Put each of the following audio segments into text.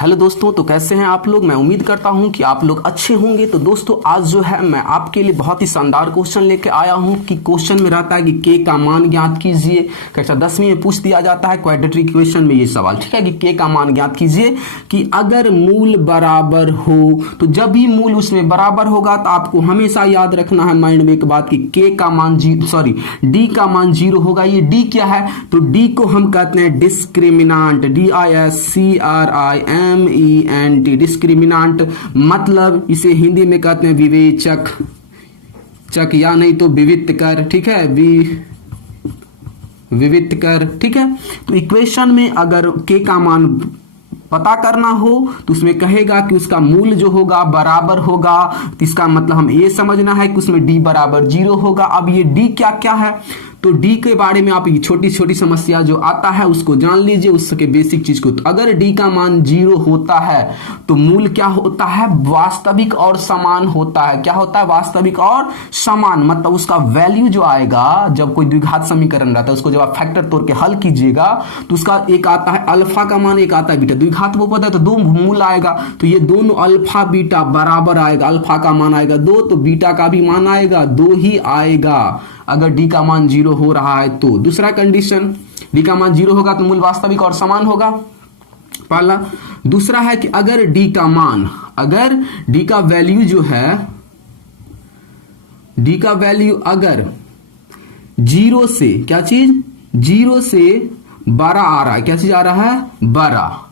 Hello दोस्तों, तो कैसे हैं आप लोग। मैं उम्मीद करता हूं कि आप लोग अच्छे होंगे। तो दोस्तों आज जो है मैं आपके लिए बहुत ही शानदार क्वेश्चन लेके आया हूं कि क्वेश्चन में रहता है कि के का मान ज्ञात कीजिए। कक्षा 10वीं में पूछ दिया जाता है क्वाड्रेटिक इक्वेशन में ये सवाल, ठीक है, कि के का मान ज्ञात कीजिए कि अगर मूल बराबर हो। तो जब भी मूल उसमें बराबर होगा तो आपको हमेशा याद रखना है माइंड में एक बात कि के का मान डी का मान 0 होगा। ये डी क्या है, तो डी को हम कहते हैं डिस्क्रिमिनांट, DISCRIMENT, डिस्क्रिमिनांट मतलब इसे हिंदी में कहते हैं विवेचक चक या नहीं तो विविध कर, ठीक है, विविध कर, ठीक है। तो इक्वेशन में अगर के का मान पता करना हो तो उसमें कहेगा कि उसका मूल जो होगा बराबर होगा। तो इसका मतलब हम ये समझना है कि उसमें डी बराबर 0 होगा। अब ये डी क्या क्या है, तो डी के बारे में आप ये छोटी छोटी समस्या जो आता है उसको जान लीजिए, उसके बेसिक चीज को। तो अगर डी का मान 0 होता है तो मूल क्या होता है, वास्तविक और समान होता है। क्या होता है, वास्तविक और समान, मतलब उसका वैल्यू जो आएगा जब कोई द्विघात समीकरण रहता है उसको जब आप फैक्टर तोड़ के हल कीजिएगा तो उसका एक आता है अल्फा का मान, एक आता है बीटा। द्विघात वो पता है तो दो मूल आएगा, तो ये दोनों अल्फा बीटा बराबर आएगा। अल्फा का मान आएगा 2 तो बीटा का भी मान आएगा 2 ही आएगा अगर डी का मान 0 हो रहा है तो। दूसरा कंडीशन, डी का मान 0 होगा तो मूल वास्तविक और समान होगा, पहला। दूसरा है कि अगर डी का मान, अगर डी का वैल्यू जो है, डी का वैल्यू अगर 0 से, क्या चीज, 0 से बड़ा आ रहा है, क्या चीज आ रहा है, बड़ा।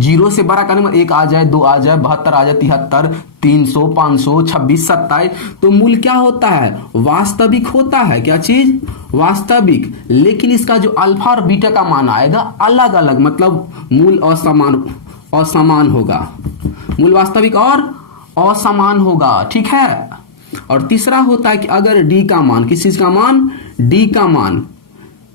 0 से बड़ा करने में 1 आ जाए, 2 आ जाए, 72 आ जाए, 73, 300, 500, 26, 27, तो मूल क्या होता है, वास्तविक होता है। क्या चीज, वास्तविक। लेकिन इसका जो अल्फा और बीटा का मान आएगा अलग अलग, मतलब मूल असमान होगा। मूल वास्तविक और असमान होगा, ठीक है। और तीसरा होता है कि अगर डी का मान, किस चीज का मान, डी का मान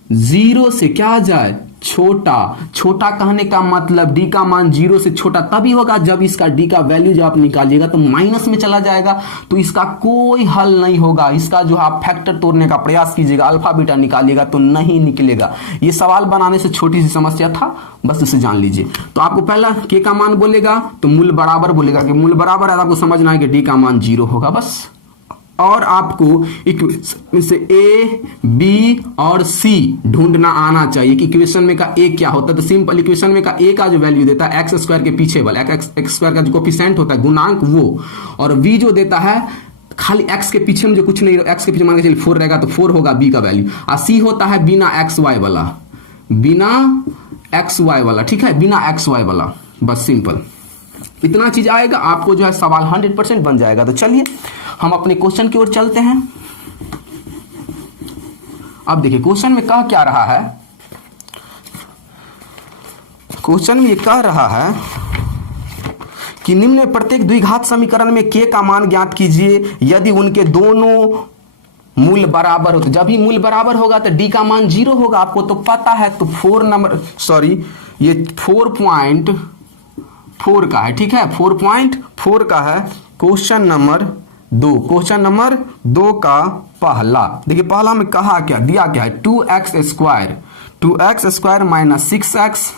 0 से क्या आ जाए, छोटा। छोटा कहने का मतलब डी का मान 0 से छोटा तभी होगा जब इसका डी का वैल्यू जब आप निकालिएगा तो माइनस में चला जाएगा, तो इसका कोई हल नहीं होगा। इसका जो आप फैक्टर तोड़ने का प्रयास कीजिएगा, अल्फा बीटा निकालिएगा तो नहीं निकलेगा। ये सवाल बनाने से छोटी सी समस्या था, बस इसे जान लीजिए। तो आपको पहला के का मान बोलेगा तो मूल बराबर बोलेगा, कि मूल बराबर है, आपको समझना है कि डी का मान 0 होगा बस। और आपको इक्वेशन से ए, बी और सी ढूंढना आना चाहिए कि इक्वेशन में का ए क्या होता है। तो सिंपल, इक्वेशन में का ए का जो वैल्यू देता है एक्स स्क्वायर के पीछे वाला, एक्स स्क्वायर का जो कोफिशिएंट होता है गुणांक वो, और बी जो देता है खाली एक्स के पीछे में जो कुछ नहीं, एक्स के पीछे मान के चलिए 4 रहेगा तो 4 होगा बी का वैल्यू। और सी होता है बिना एक्स वाई वाला, बिना एक्स वाई वाला, ठीक है, बिना एक्स वाई वाला, बस सिंपल इतना चीज आएगा, आपको जो है सवाल 100% बन जाएगा। तो चलिए हम अपने क्वेश्चन की ओर चलते हैं। अब देखिए क्वेश्चन में कह क्या रहा है, क्वेश्चन में ये कह रहा है कि निम्न में प्रत्येक द्विघात समीकरण में के का मान ज्ञात कीजिए यदि उनके दोनों मूल बराबर हो। तो जब ही मूल बराबर होगा तो डी का मान 0 होगा, आपको तो पता है। तो 4.4 का है, ठीक है, 4.4 का है क्वेश्चन नंबर 2। क्वेश्चन नंबर 2 का पहला देखिए, पहला में कहा क्या दिया, क्या है, 2x स्क्वायर माइनस 6x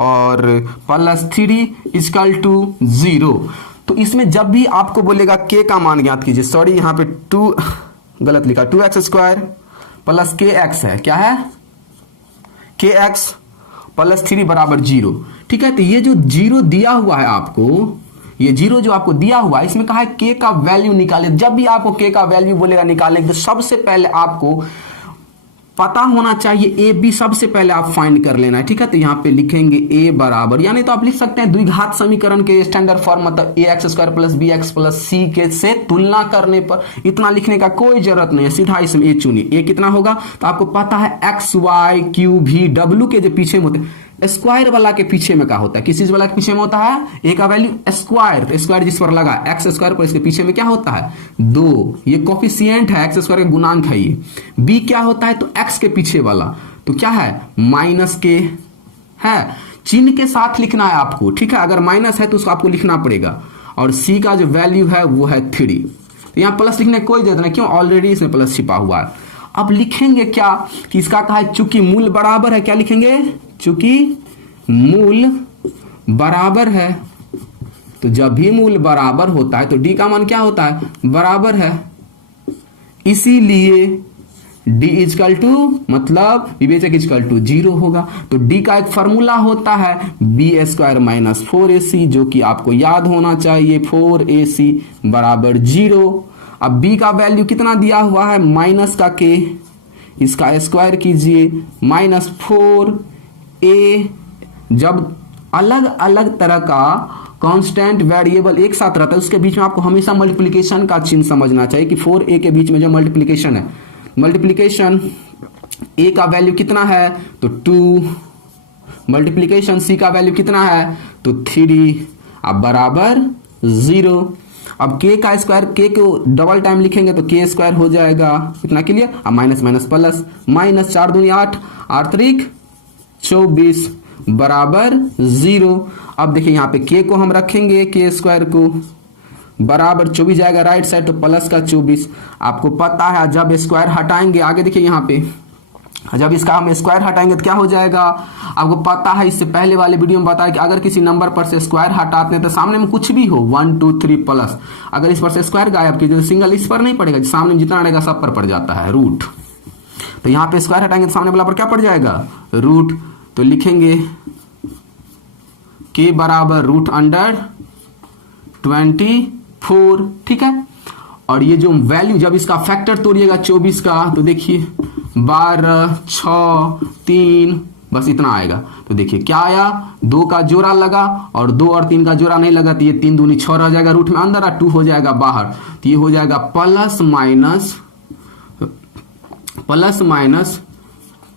और प्लस 3 इक्वल टू 0। तो इसमें जब भी आपको बोलेगा के का मान ज्ञात कीजिए, सॉरी यहाँ पे 2 गलत लिखा, 2x स्क्वायर प्लस kx है, क्या है, kx प्लस 3 बराबर 0, ठीक है। तो ये जो 0 दिया हुआ है आपको, ये 0 जो आपको दिया हुआ है, इसमें कहा है के का वैल्यू निकाले। जब भी आपको के का वैल्यू बोलेगा निकालने तो सबसे पहले आपको पता होना चाहिए ए बी, सबसे पहले आप फाइंड कर लेना है, ठीक है। तो यहाँ पे लिखेंगे ए बराबर, यानी तो आप लिख सकते हैं द्विघात समीकरण के स्टैंडर्ड फॉर्म, मतलब a x square plus b x plus c के से तुलना करने पर इतना लिखने का कोई जरूरत नहीं है, सीधा इसमें ए चुनिए। ए कितना होगा, तो आपको पता है एक्स वाई क्यू भी डब्ल्यू के जो पीछे में होते हैं, स्क्वायर वाला के पीछे में क्या होता है, किस चीज वाला के पीछे में होता है, ए का वैल्यू स्क्वायर, तो स्क्वायर जिस पर लगा एक्स स्क्वायर पर, इसके पीछे में क्या होता है 2, ये कोफिशिएंट है, एक्स स्क्वायर का गुणांक है ये। बी क्या होता है, तो एक्स के पीछे वाला, तो क्या है माइनस के है, चिन्ह के साथ लिखना है आपको, ठीक है। अगर माइनस है तो उसको आपको लिखना पड़ेगा। और सी का जो वैल्यू है वो है 3, तो यहाँ प्लस लिखने की कोई जरूरत नहीं, क्यों, ऑलरेडी इसमें प्लस छिपा हुआ है। अब लिखेंगे क्या कि इसका कहा है चूंकि मूल बराबर है, क्या लिखेंगे, चूंकि मूल बराबर है, तो जब भी मूल बराबर होता है तो डी का मान क्या होता है, बराबर है। इसीलिए डी इजकल टू मतलब विवेचक इजकल टू 0 होगा। तो डी का एक फॉर्मूला होता है बी स्क्वायर माइनस 4ac, जो कि आपको याद होना चाहिए 4ac बराबर 0। अब बी का वैल्यू कितना दिया हुआ है, माइनस का के, इसका स्क्वायर कीजिए माइनस 4a। जब अलग अलग तरह का कांस्टेंट वेरिएबल एक साथ रहता है उसके बीच में आपको हमेशा मल्टीप्लिकेशन का चिन्ह समझना चाहिए कि 4a के बीच में जो मल्टीप्लिकेशन है, मल्टीप्लिकेशन a का वैल्यू कितना है तो 2, मल्टीप्लिकेशन c का वैल्यू कितना है तो 3, अब बराबर 0। अब k का स्क्वायर, k को डबल टाइम लिखेंगे तो k स्क्वायर हो जाएगा, इतना क्लियर। अब माइनस माइनस प्लस, माइनस 4 दूनी 8, 8 त्रिक 24 बराबर 0। अब देखिए यहाँ पे k को हम रखेंगे, k स्क्वायर को बराबर 24 जाएगा राइट साइड तो प्लस का 24। आपको पता है जब स्क्वायर हटाएंगे, आगे देखिए यहाँ पे जब इसका हम स्क्वायर हटाएंगे तो क्या हो जाएगा, आपको पता है इससे पहले वाले वीडियो में बताया कि अगर किसी नंबर पर से स्क्वायर हटाते हैं तो सामने में कुछ भी हो 1 2 3 प्लस, अगर इस पर से स्क्वायर गायब कीजिए तो सिंगल इस पर नहीं पड़ेगा, सामने में जितना रहेगा सब पर पड़ जाता है रूट। तो यहाँ पे स्क्वायर हटाएंगे तो सामने वाला पर क्या पड़ जाएगा, रूट। तो लिखेंगे k बराबर रूट अंडर 24, ठीक है। और ये जो वैल्यू जब इसका फैक्टर तोड़िएगा 24 का तो देखिए 12 6 3 बस इतना आएगा। तो देखिए क्या आया, 2 का जोड़ा लगा और 2 और 3 का जोड़ा नहीं लगा तो ये 3 दूनी 6 रह जाएगा रूट में अंदर और 2 हो जाएगा बाहर। तो ये हो जाएगा प्लस माइनस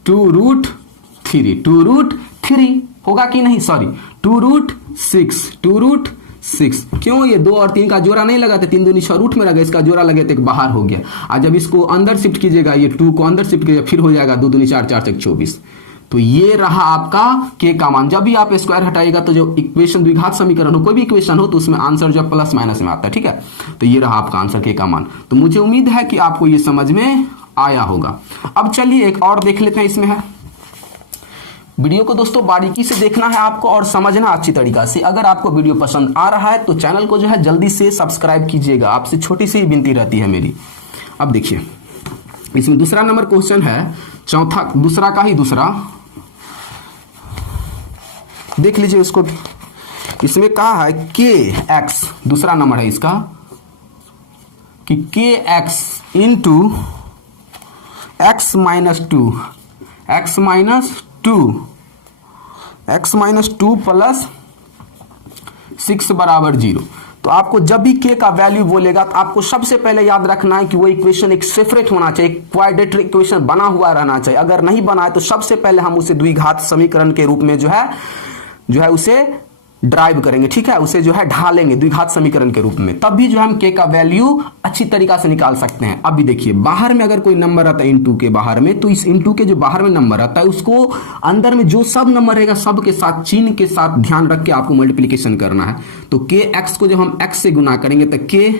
2 रूट 3 होगा कि नहीं, सॉरी 2 रूट 6। क्यों, ये 2 और 3 का जोड़ा नहीं लगा था, 3 दूनी 6 रूट में लगा, इसका जोड़ा लगे तो एक बाहर हो गया। और जब इसको अंदर शिफ्ट कीजिएगा, ये 2 को अंदर शिफ्ट कीजिएगा फिर हो जाएगा 2 दूनी 4 4 तक 24। तो ये रहा आपका k का मान। जब भी आप स्क्वायर हटाएगा तो जो इक्वेशन द्विघात समीकरण हो, कोई भी इक्वेशन हो, तो उसमें आंसर जो प्लस माइनस में आता है, ठीक है। तो ये रहा आपका आंसर k का मान। तो मुझे उम्मीद है कि आपको ये समझ में आया होगा। अब चलिए एक और देख लेते हैं। इसमें है, वीडियो को दोस्तों बारीकी से देखना है आपको और समझना अच्छी तरीका से। अगर आपको वीडियो पसंद आ रहा है तो चैनल को जो है जल्दी से सब्सक्राइब कीजिएगा, आपसे छोटी सी विनती रहती है मेरी। अब देखिए इसमें दूसरा नंबर क्वेश्चन है, चौथा दूसरा का ही दूसरा देख लीजिए उसको। इसमें कहा है के एक्स, दूसरा नंबर है इसका कि के x into x minus two plus 6 बराबर 0। तो आपको जब भी k का वैल्यू बोलेगा तो आपको सबसे पहले याद रखना है कि वो इक्वेशन एक सेपरेट होना चाहिए, क्वाड्रेटिक इक्वेशन बना हुआ रहना चाहिए। अगर नहीं बना है तो सबसे पहले हम उसे द्विघात समीकरण के रूप में जो है उसे ड्राइव करेंगे, ठीक है, उसे जो है ढालेंगे द्विघात समीकरण के रूप में, तब भी जो हम k का वैल्यू अच्छी तरीका से निकाल सकते हैं। अब भी देखिए बाहर में अगर कोई नंबर रहता है इनटू के बाहर में, तो इस इनटू के जो बाहर में नंबर रहता है उसको अंदर में जो सब नंबर रहेगा सब के साथ चिन्ह के साथ ध्यान रख के आपको मल्टीप्लीकेशन करना है। तो के एक्स को जब हम एक्स से गुना करेंगे तो के,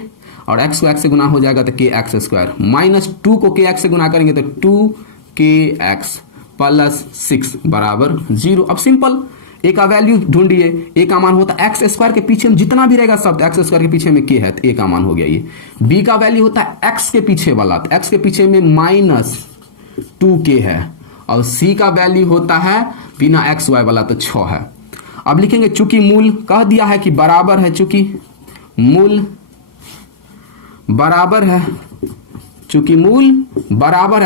और एक्स को एक्स से गुना हो जाएगा तो के एक्स स्क्वायर, माइनस 2 को के एक्स से गुना करेंगे तो 2 के एक्स प्लस 6 बराबर 0। अब सिंपल ए का वैल्यू ढूंढिए, ए का मान होता है एक्स स्क्वायर के पीछे में जितना भी रहेगा सब, एक्स स्क्वायर के पीछे में के है तो ए का मान हो गया ये। बी का वैल्यू होता है एक्स के पीछे वाला, तो एक्स के पीछे में माइनस 2k है। और सी का वैल्यू होता है बिना एक्स वाई वाला तो 6 है। अब लिखेंगे चूंकि मूल कह दिया है कि बराबर है, चूंकि मूल बराबर है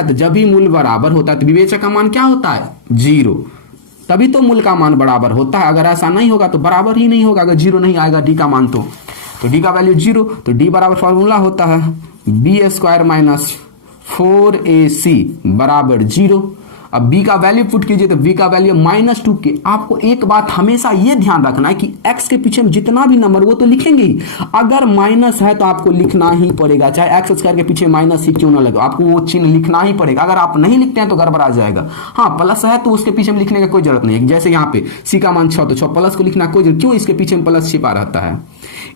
तो जब भी मूल बराबर होता है तो विवेचक का मान क्या होता है 0, तभी तो मूल का मान बराबर होता है। अगर ऐसा नहीं होगा तो बराबर ही नहीं होगा, अगर 0 नहीं आएगा डी का मान तो डी का वैल्यू 0, तो डी बराबर फॉर्मूला होता है बी स्क्वायर माइनस 4ac बराबर 0। अब b का वैल्यू पुट कीजिए तो b का वैल्यू माइनस 2k। आपको एक बात हमेशा ये ध्यान रखना है कि x के पीछे में जितना भी नंबर वो तो लिखेंगे ही, अगर माइनस है तो आपको लिखना ही पड़ेगा, चाहे एक्स स्क्वायर के पीछे माइनस ही क्यों ना लगे, आपको वो चिन्ह लिखना ही पड़ेगा। अगर आप नहीं लिखते हैं तो गड़बड़ा जाएगा। हाँ प्लस है तो उसके पीछे में लिखने का कोई जरूरत नहीं है, जैसे यहाँ पे c का मान 6 तो 6 प्लस को लिखना कोई जरूरत, क्यों, इसके पीछे में प्लस छिपा रहता है।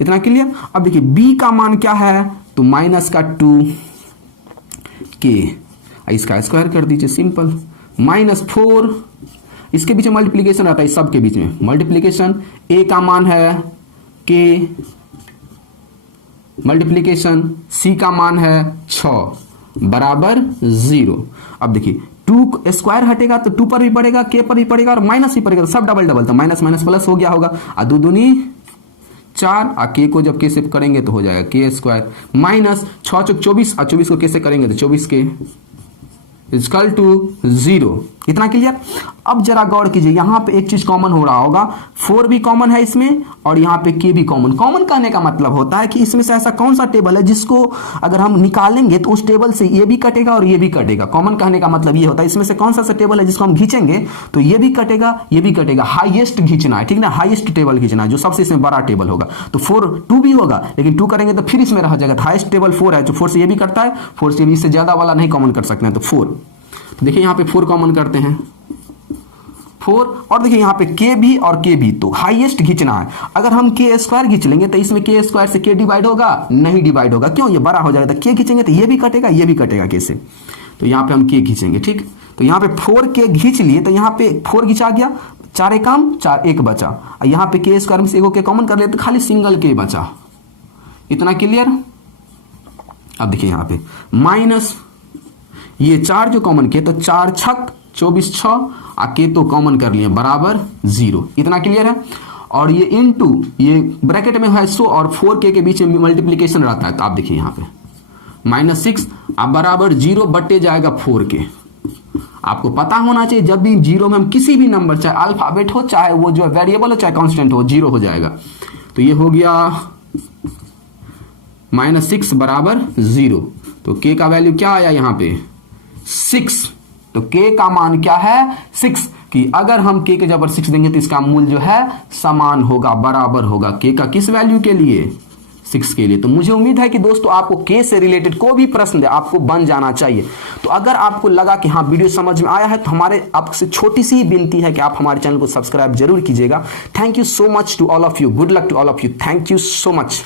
इतना क्लियर। अब देखिए b का मान क्या है तो माइनस का 2k, इसका स्क्वायर कर दीजिए सिंपल, माइनस 4 इसके बीच में मल्टीप्लीकेशन रहता है, इस सब के बीच में मल्टीप्लीकेशन। ए का मान है के, मल्टीप्लीकेशन सी का मान है 6 बराबर 0। अब देखिए 2 स्क्वायर हटेगा तो 2 पर भी पड़ेगा, के पर भी पड़ेगा और माइनस भी पड़ेगा, तो सब डबल डबल, तो माइनस माइनस प्लस हो गया होगा। और 2 दूनी 4 और के को जब के से करेंगे तो हो जाएगा के स्क्वायर माइनस 6 चौक 24 और 24 को के से करेंगे तो 24 के इक्वल टू 0। इतना क्लियर। अब जरा गौर कीजिए, यहां पे एक चीज कॉमन हो रहा होगा, 4 भी कॉमन है इसमें और यहां पे के भी कॉमन। कॉमन कहने का मतलब होता है कि इसमें से ऐसा कौन सा टेबल है जिसको अगर हम निकालेंगे तो उस टेबल से ये भी कटेगा और ये भी कटेगा। कॉमन कहने का मतलब ये होता है इसमें से कौन सा टेबल है जिसको हम खींचेंगे तो ये भी कटेगा ये भी कटेगा। हाईएस्ट खींचना है, ठीक ना, हाईएस्ट टेबल खींचना है जो सबसे इसमें बड़ा टेबल होगा। तो 2 भी होगा, लेकिन 2 करेंगे तो फिर इसमें रह जाएगा। हाईएस्ट टेबल 4 है, तो 4 से ये भी कटता है, 4 से इससे ज्यादा वाला नहीं कॉमन कर सकते हैं, तो 4। तो देखिए यहां पे 4 कॉमन करते हैं, 4, और देखिए यहां पे के भी और के भी, तो हाईएस्ट खींचना है। अगर हम के स्क्वायर खींच लेंगे तो इसमें के स्क्वायर से के डिवाइड होगा, नहीं डिवाइड होगा, क्यों, ये बड़ा हो जाएगा। तो के खींचेंगे तो ये भी कटेगा के से, तो यहां पे हम के खींचेंगे, ठीक। तो यहां पे 4 के खींच लिए, तो यहां पे 4 खींचा गया, 4 एक काम 4 एक बचा, और यहां पे के स्क्वायर में से एक के कॉमन कर लेते तो खाली सिंगल के बचा। इतना क्लियर। अब देखिए यहां पे माइनस ये 4 जो कॉमन किए तो 4 छक 24 6 आके तो कॉमन कर लिए बराबर 0। इतना क्लियर है। और ये इनटू ये ब्रैकेट में है 100 और 4 के बीच में मल्टीप्लीकेशन रहता है, तो आप देखिए यहां पे -6 अब बराबर 0 बट्टे जाएगा 4 के। आपको पता होना चाहिए जब भी 0 में हम किसी भी नंबर, चाहे अल्फाबेट हो चाहे वो जो वेरिएबल हो चाहे कांस्टेंट हो, 0 हो जाएगा। तो ये हो गया -6 बराबर 0। तो के का वैल्यू क्या आया यहां पे 6। तो के का मान क्या है 6, कि अगर हम के जबर 6 देंगे तो इसका मूल्य जो है समान होगा, बराबर होगा के का किस वैल्यू के लिए 6 के लिए। तो मुझे उम्मीद है कि दोस्तों आपको के से रिलेटेड कोई भी प्रश्न है आपको बन जाना चाहिए। तो अगर आपको लगा कि हाँ वीडियो समझ में आया है तो हमारे आपसे छोटी सी विनती है कि आप हमारे चैनल को सब्सक्राइब जरूर कीजिएगा। Thank you so much to all of you, good luck to all of you, thank you so much.